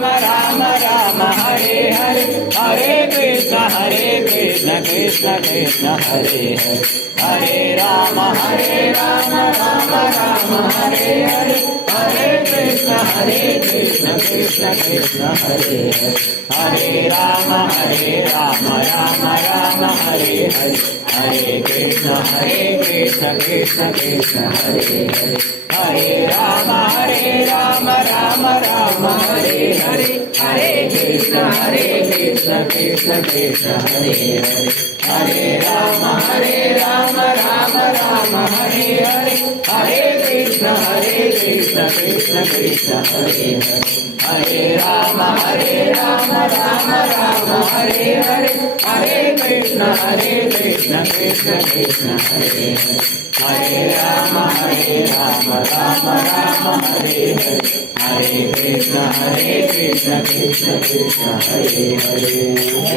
Rama Rama Hare Hare Hare Krishna Krishna Krishna Hare Hare Hare Rama Rama Rama Hare Hare Hare Krishna Krishna Krishna Hare Hare Hare Rama Rama Rama Hare Hare Hare Krishna Krishna Krishna Hare Hare Hare Rama Rama Rama Hare Hare Hare Krishna Krishna Krishna Hare Hare Hare Rama Rama Rama Hare Hare Hare Krishna Krishna Krishna Hare Hare Hare Rama Rama Rama Hare Hare Hare Krishna Krishna Krishna Hare Hare Hare Rama Rama Rama Hare Hare Hare Krishna Krishna Krishna Hare Hare